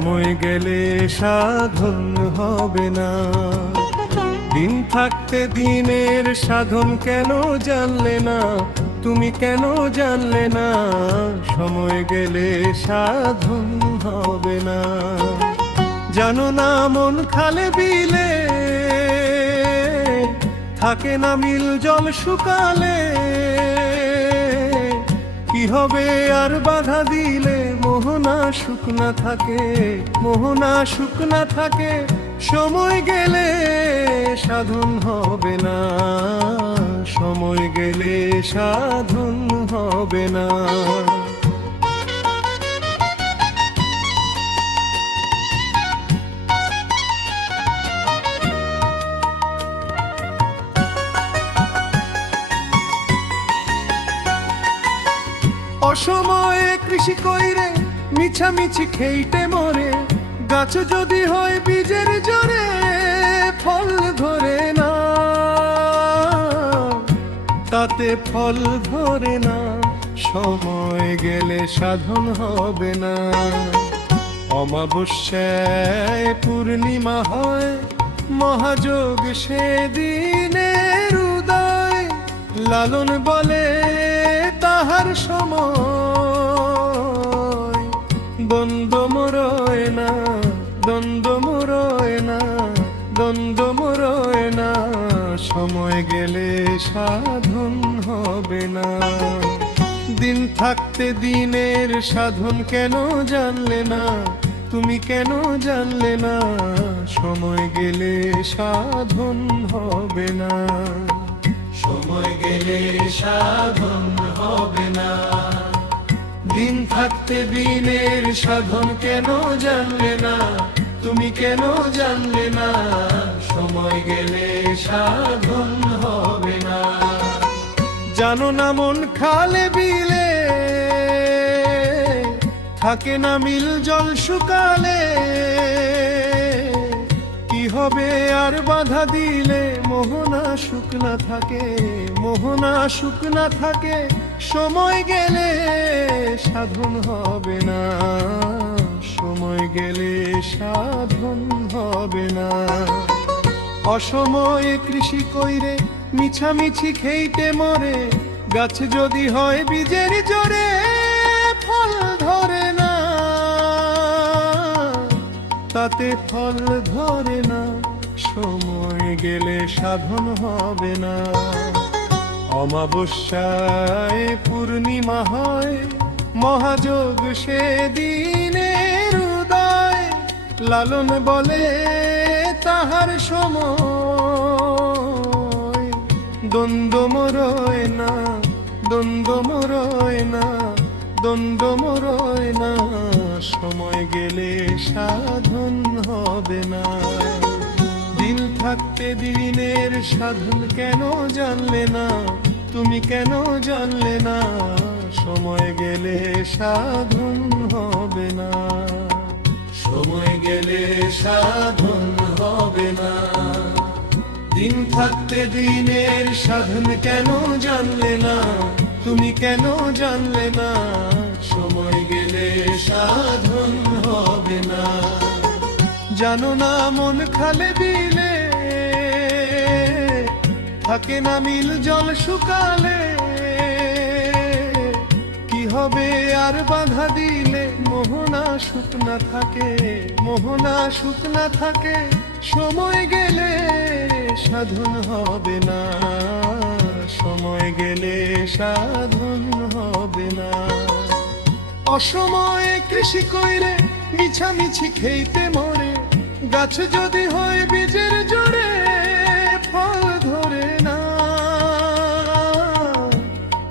সময় গেলে সাধন হবে না। দিন থাকতে দিনের সাধন কেন জানলে না, তুমি কেন জানলে না, সময় গেলে সাধন হবে না। জানো না মন খালে বিলে থাকে না মিল জল শুকালে, কি হবে আর বাধা দিলে মোহনা শুকনা থাকে, মোহনা শুকনা থাকে। সময় গেলে সাধন হবে না, সময় গেলে সাধন হবে না। অসময়ে কৃষি কইরে মিছামিছি খেইটে মরে, গাছ যদি হয় বীজের জোরে ফল ধরে না, তাতে ফল ধরে না। সময় গেলে সাধন হবে না। অমাবস্যায় পূর্ণিমা হয়, মহাযোগ সেদিনের উদয়। লালন বলে তাহার সময়, দ্বন্দ্ব মরয় না, দ্বন্দ্ব মরয় না, দ্বন্দ্ব মরয় না। সময় গেলে সাধন হবে না। দিন থাকতে দিনের সাধন কেন জানলে না, তুমি কেন জানলে না, সময় গেলে সাধন হবে না। সময় গেলে সাধন হবে না। দিন থাকতে দিনের সাধন কেন জানলে না, তুমি কেন জানলে না, সময় গেলে সাধন হবে না। জানো না মন খালে বিলে থাকে না মিল জল শুকালে, কি হবে আর বাধা দিলে মোহনা শুকনা থাকে, মোহনা শুকনা থাকে। সময় গেলে সাধন হবে না, সময় গেলে সাধন হবে না। অসময়ে কৃষি কইরে মিছামিছি খেইতে মরে, গাছ যদি হয় বীজের জোরে ফল ধরে না, তাতে ফল ধরে না। সময় গেলে সাধন হবে না। অমাবস্যায় পূর্ণিমা হয়, মহাযোগ সেদিনের উদয়। লালন বলে তাহার সময়, দ্বন্দ্ব মরয় না, দ্বন্দ্ব মরয় না, দ্বন্দ্ব মরয় না। সময় গেলে সাধন হবে না। দিন থাকতে দিনের সাধন কেন জানলে না, তুমি কেন জানলে না, সময় গেলে সাধন হবে না। সময় গেলে সাধন হবে না। দিন থাকতে দিনের সাধন কেন জানলে না, তুমি কেন জানলে না, সময় গেলে সাধন হবে না। জানো না মন খালে বিলে থাকে না মিল জল শুকালে, কি হবে আর বাধা দিলে মোহনা শুকনা থাকে, মোহনা শুকনা থাকে। সময় গেলে সাধন হবে না, সময় গেলে সাধন হবে না। অসময়ে কৃষি কইরে মিছামিছি খেইতে মরে, গাছ যদি হয় বীজের জোরে ফল ধরে না,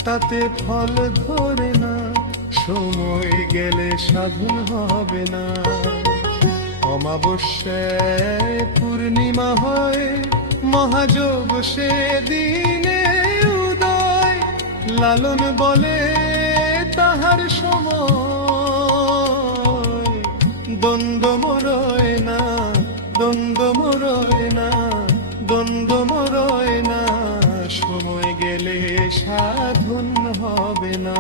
তাতে ফল ধরে না। সময় গেলে সাধন হবে না। অমাবস্যায় পূর্ণিমা হয়, মহাযোগ সেদিনে উদয়। লালন বলে তাহার সময়, দ্বন্দ্ব মরয় না, দ্বন্দ্ব মরয় না, দ্বন্দ্ব মরয় না। সময় গেলে সাধন হবে না।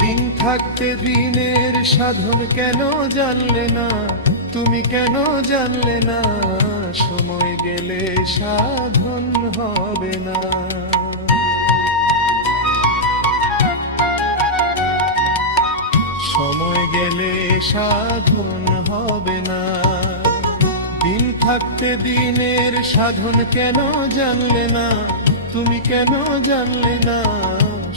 দিন থাকতে দিনের সাধন কেন জানলে না, তুমি কেন জানলে না, সময় গেলে সাধন হবে না। সময় গেলে সাধন হবে না। দিন থাকতে দিনের সাধন কেন জানলে না, তুমি কেন জানলে না,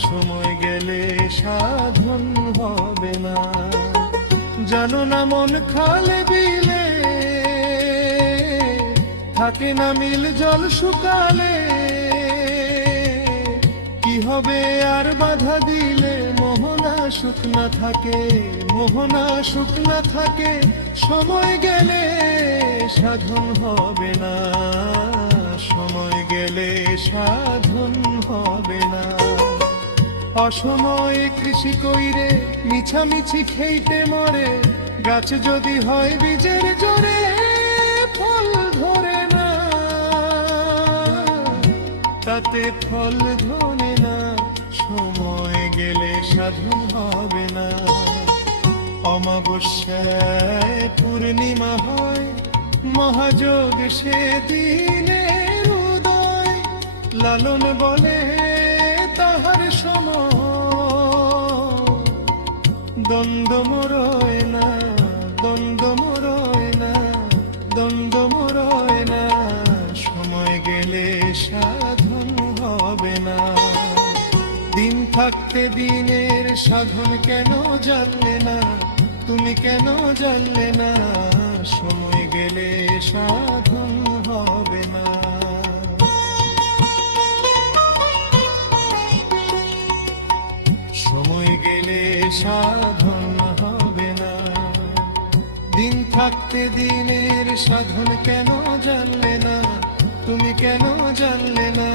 সময় গেলে সাধন হবে না। জানো না মন খালে বিলে থাকে না মিল জল শুকালে, কি হবে আর বাধা দিলে মোহনা সুখ না থাকে, মোহনা সুখ না থাকে। সময় গেলে সাধন হবে না, সময় গেলে সাধন হবে না। অসময়ে কৃষি কইরে মিছামিছি খেইতে মরে, গাছ যদি হয় বীজের জোরে ফল ধরে না, তাতে ফল ধরে না। সময় গেলে সাধন হবে না। অমাবস্যায় পূর্ণিমা হয়, মহাযোগ সেদিনের উদয়। লালন বলে তাহার সময়, দ্বন্দ্ব মরয় না, দ্বন্দ্ব মরয় না, দ্বন্দ্ব মরয় না। সময় গেলে সাধন হবে না। দিন থাকতে দিনের সাধন কেন জানলে না, তুমি কেন জানলে না, সময় গেলে সাধন হবে না। সময় গেলে সাধন হবে না। দিন থাকতে দিনের সাধন কেন জানলে না, তুমি কেন জানলে না,